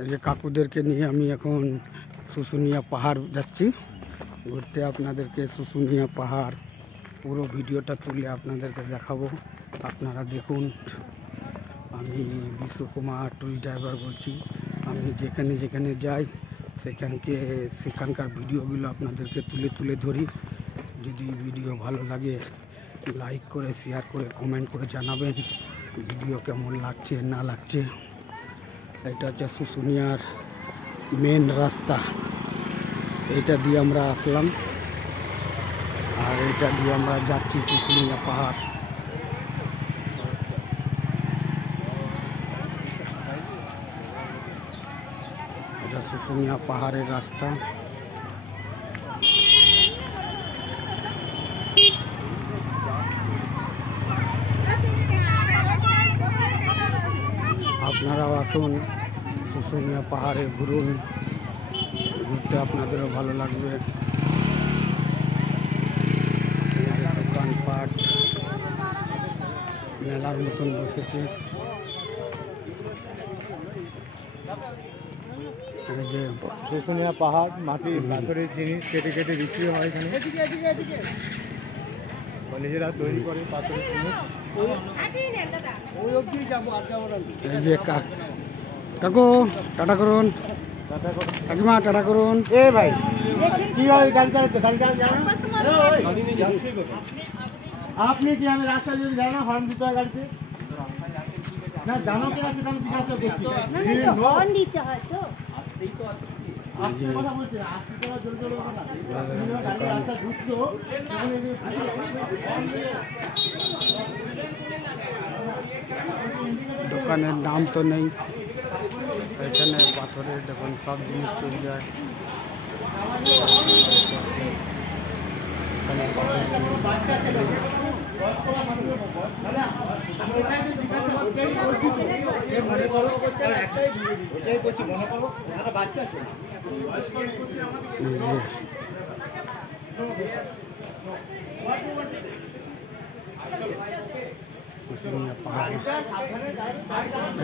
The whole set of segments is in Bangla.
এই যে কাকুদেরকে নিয়ে আমি এখন শুশুনিয়া পাহাড় যাচ্ছি ঘুরতে। আপনাদেরকে শুশুনিয়া পাহাড় পুরো ভিডিওটা তুলে আপনাদেরকে দেখাবো। আপনারা দেখুন। আমি বিশ্বকুমার ট্যুরিস্ট ড্রাইভার বলছি। আমি যেখানে যেখানে যাই সেখানকার ভিডিওগুলো আপনাদেরকে তুলে ধরি। যদি ভিডিও ভালো লাগে লাইক করে, শেয়ার করে, কমেন্ট করে জানাবেন ভিডিও কেমন লাগছে না লাগছে। এটা হচ্ছে শুশুনিয়ার মেন রাস্তা। এইটা দিয়ে আমরা আসলাম আর এটা দিয়ে আমরা যাচ্ছি শুশুনিয়া পাহাড়। এটা শুশুনিয়া পাহাড়ের রাস্তা। আপনারাও আসুন, শুশুনিয়া পাহাড়ে ঘুরুন, ঘুরতে আপনাদেরও ভালো লাগবে। দোকানপাট মেলার মতন বসেছে। যে শুশুনিয়া পাহাড় মাটির পাথরের জিনিস কেটে কেটে বিক্রি হয় এখানে, নিজেরা তৈরি করে পাথরের জিনিস। এই যে কাকু টাটা করুন, কাকিমা টাটা করুন। এ ভাই কি হয় গাড়ি চালাতে? গাড়ি চালাতে আপনি কি আমি রাস্তা যদি জানো হর্ন দিতে হয় গাড়িতে? না জানো কি আছে? আমি জিজ্ঞাসা করছি। হর্ন দিতে হয় তো। দোকানের নাম তো নেই এখানে। পাথরের দেখুন সব জিনিস তৈরি হয়।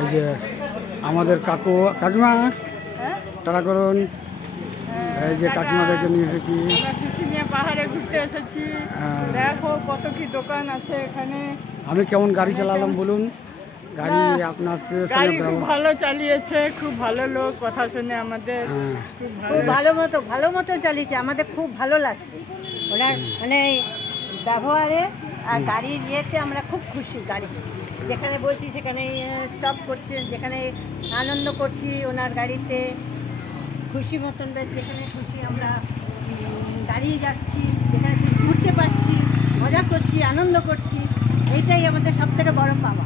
এই যে আমাদের কাকিমা টাটা করুন। এই যে কাকিমাদেরকে নিয়ে এসেছি, শুশুনিয়া পাহাড়ে ঘুরতে এসেছি। দেখো কত কি দোকান আছে এখানে। আমি কেমন গাড়ি চালালাম বলুন? গাড়ি আপনার খুব ভালো চালিয়েছে, খুব ভালো লোক, কথা শুনে আমাদের খুব ভালো মতো চালিয়েছে। আমাদের খুব ভালো লাগছে ওনার মানে ব্যবহারে আর গাড়ির ইয়েতে আমরা খুব খুশি। গাড়ি যেখানে বলছি সেখানে স্টপ করছে, যেখানে আনন্দ করছি ওনার গাড়িতে খুশি মতন। বেশ যেখানে খুশি আমরা দাঁড়িয়ে যাচ্ছি, যেখানে ঘুরতে পারছি, মজা করছি, আনন্দ করছি, এইটাই আমাদের সব থেকে বড় পাওয়া।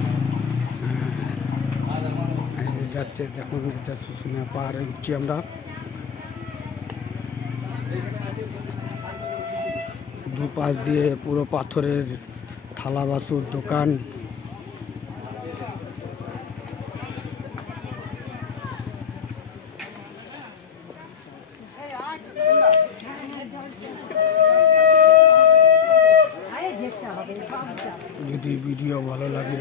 যাচ্ছে দেখুন, এটা শুশুনিয়া পাহাড়ে উঠছি আমরা। দুপাশ দিয়ে পুরো পাথরের থালা বাসুর দোকান। যদি ভিডিও ভালো লাগে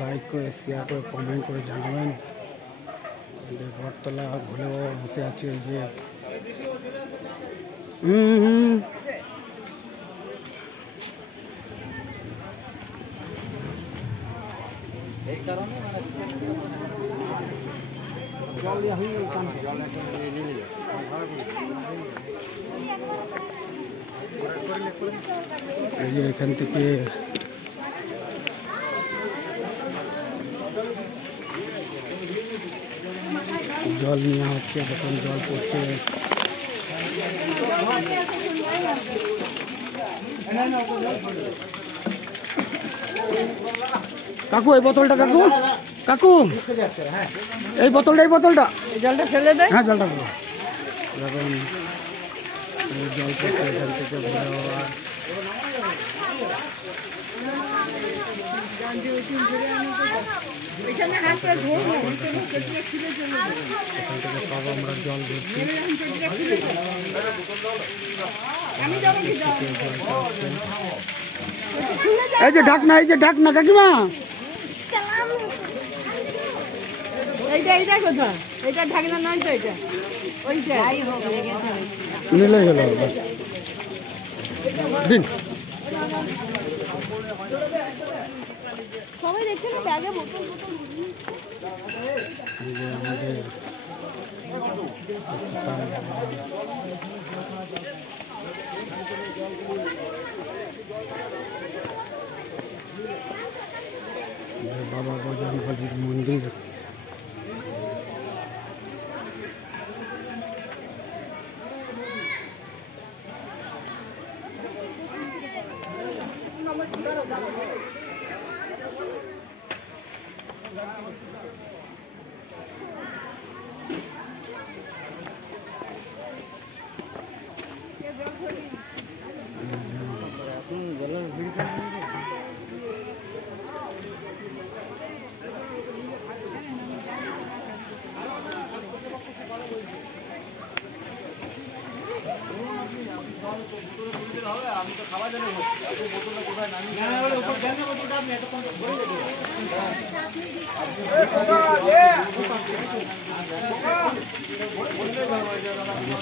লাইক করে, শেয়ার করে, কমেন্ট করে জানাবেন। বটতলা ভোলে বাবা বসে আছে। এই যে এই যে এখান থেকে জল নেওয়া হচ্ছে। দেখুন জল পড়ছে। কাকু এই বোতলটা, কাকু এই বোতলটা জলটা ফেলে দেয়। হ্যাঁ জলটা ফেলে দেখুন জল পড়ছে এখান থেকে ভরে হওয়া। এখান থেকে সব আমরা জল ধরছি। এই যে ঢাকনা কাকিমা, এইটা কোথায়? এইটা ঢাকনা নয় তো এটা? ওইটা। যাই হোক লেগেছে বেশি। নিলেই হলো বাস। দিন সবাই দেখছে না ব্যাগে বোতল এই যে আমাদের বাবা বজরংবলীর মন্দির।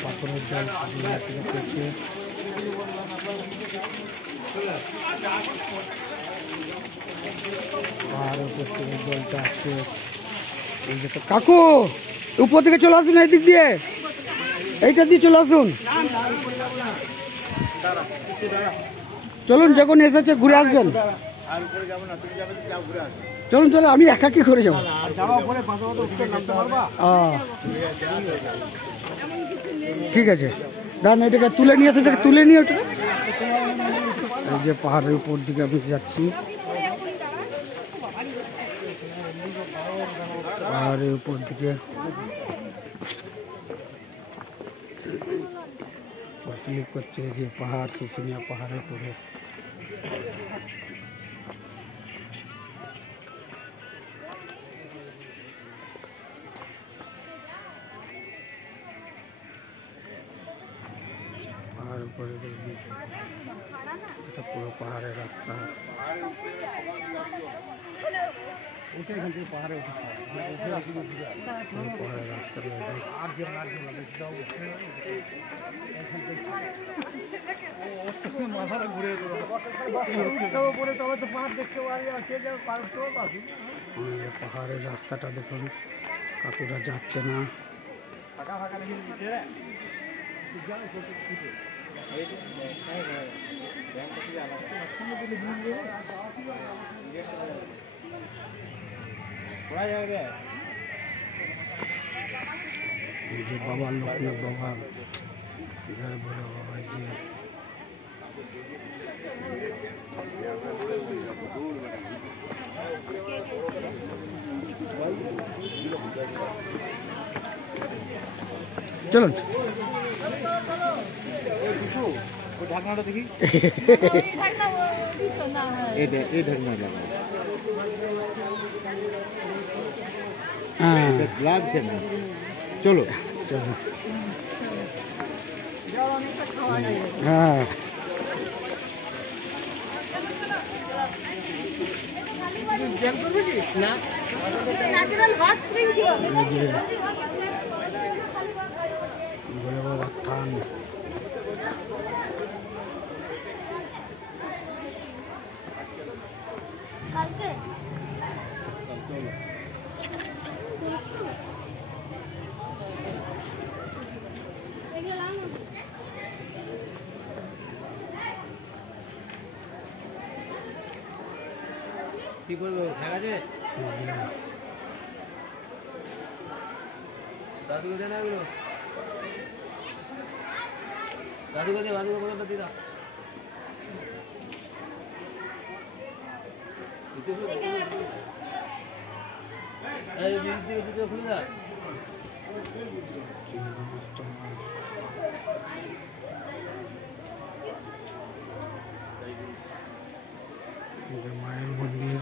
পাথরের জল করছে। পাহাড়ের উপর থেকে জলটা আসছে। এই যে কাকু উপর থেকে চলে আসুন, এই দিক দিয়ে, এইটা দিয়ে চলে আসুন। চলুন, যখন এসেছে ঘুরে আসবেন। চলুন চলো, আমি একা কি করে যাবো? ঠিক আছে, দাঁড়ান, এটাকে তুলে নিয়ে আসে, তুলে নিয়ে ওটা। এই যে পাহাড়ের উপর দিকে আমি যাচ্ছি, পাহাড়ের উপর দিকে স্লিপ করছে। যে পাহাড়, শুশুনিয়া পাহাড়ের উপরে পাহাড়ের উপরে এটা পুরো পাহাড়ের রাস্তা। পাহাড়ের রাস্তা পাহাড়ের রাস্তাটা দেখুন, কাকুরা যাচ্ছে না। এই যে বাবা লোকনাথ বাবা, জয় বলো বাবা। এই যে চলুন, ঢাকনাটা দেখি, লাগছে না। চলো চলুন। হ্যাঁ, ভোলে বাবার থান। কি করবো, ঠিক আছে? দাদুকে দে না, দাদুকে দে, দাদুকে বলে দিদা। খুলে যা। মায়ের মন্দির।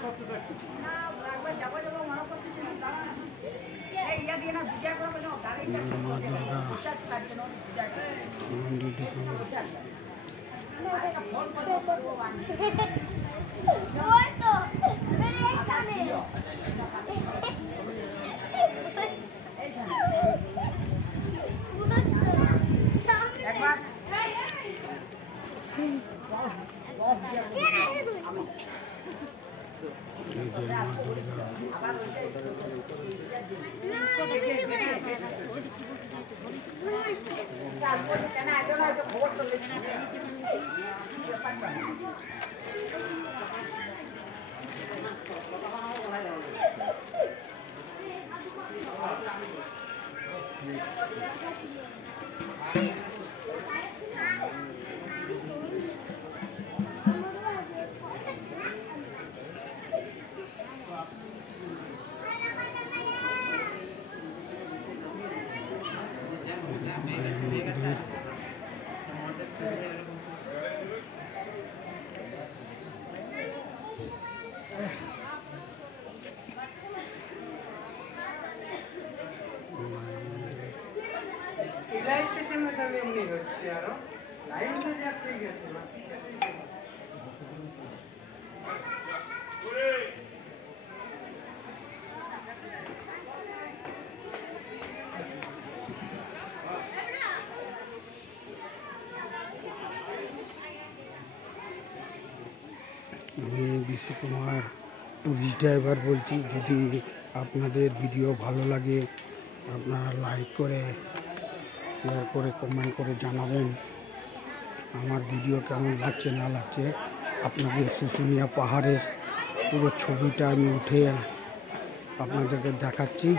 মা দুর্গা মন্দির দেখুন। এই যে মা দুর্গা আমি বিশ্বকুমার টুরিস্ট ড্রাইভার বলছি। যদি আপনাদের ভিডিও ভালো লাগে আপনারা লাইক করে শেয়ার করে কমেন্ট করে জানাবেন আমার ভিডিও কেমন লাগছে না লাগছে। আপনাদের শুশুনিয়া পাহাড়ের পুরো ছবিটা আমি উঠে আপনাদেরকে দেখাচ্ছি।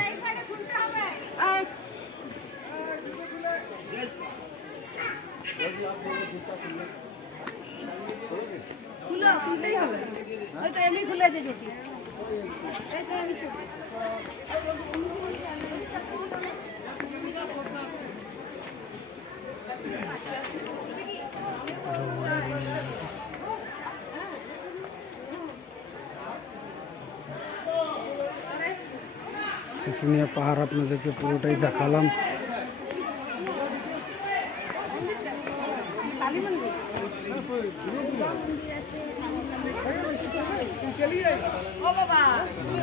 খুলতেই হবে, ওই তো এমনি খুলে আছে যদি এই তো আমি শুশুনিয়া পাহাড় আপনাদেরকে পুরোটাই দেখালাম।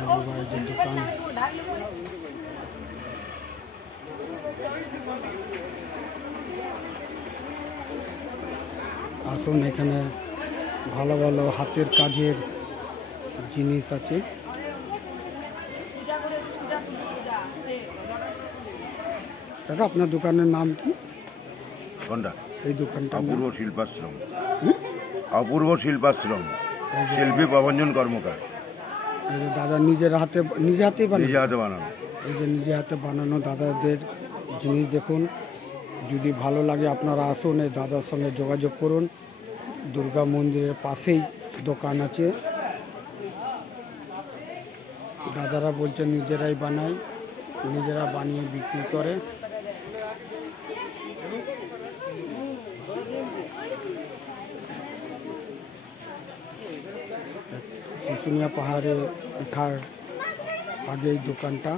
মোবাইলের দোকান আসুন, এখানে ভালো ভালো হাতের কাজের জিনিস আছে। দাদা আপনার দোকানের নাম কি? কোনটা? এই দোকানটা অপূর্ব শিল্পাশ্রম। অপূর্ব শিল্পাশ্রম, শিল্পী প্রভঞ্জন কর্মকার। দাদা নিজের হাতেই নিজে বানানো। হাতে বানানো। এই যে নিজে হাতে বানানো দাদাদের জিনিস দেখুন। যদি ভালো লাগে আপনারা আসুন, এই দাদার সঙ্গে যোগাযোগ করুন। দুর্গা মন্দিরের পাশেই দোকান আছে। দাদারা বলছে নিজেরাই বানায়, নিজেরা বানিয়ে বিক্রি করে। শুশুনিয়া পাহাড়ে ওঠার আগেই দোকানটা।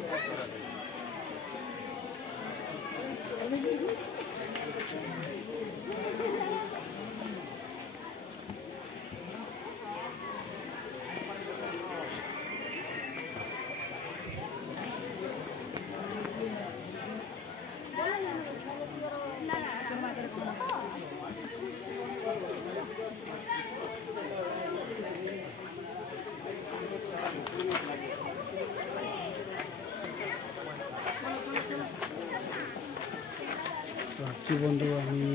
রাখছি বন্ধু, আমি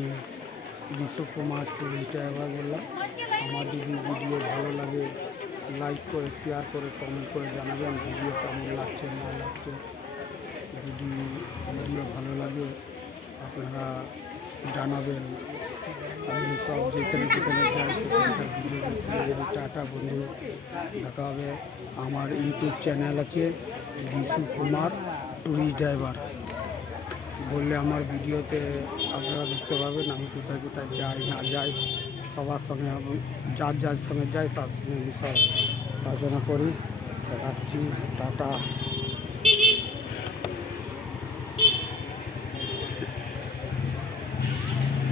বিশ্বকুমার টুরিস্ট ড্রাইভার বললাম। আমার যদি ভিডিও ভালো লাগে লাইক করে শেয়ার করে কমেন্ট করে জানাবেন ভিডিও কেমন লাগছে না লাগছে। যদি ভিডিও ভালো লাগে আপনারা জানাবেন। আমি সব যেখানে যেখানে যাই সেখানকার ভিডিও টাটা বন্ধু, দেখা হবে। আমার ইউটিউব চ্যানেল আছে বিশ্বকুমার টুরিস্ট ড্রাইভার বললে আমার ভিডিওতে আপনারা দেখতে পাবেন আমি কোথায় কোথায় যাই না যাই। সবার সঙ্গে যার যার সঙ্গে যাই তার সঙ্গে সব আলোচনা করি। রাখছি, টাটা।